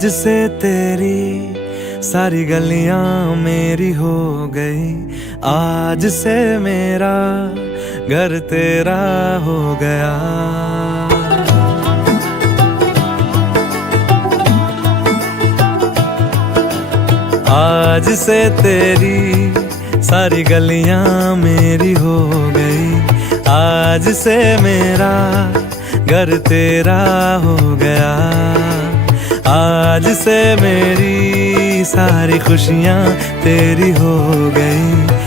आज से तेरी सारी गलियां मेरी हो गई, आज से मेरा घर तेरा हो गया। आज से तेरी सारी गलियां मेरी हो गई, आज से मेरा घर तेरा हो गया। आज से मेरी सारी खुशियां तेरी हो गई।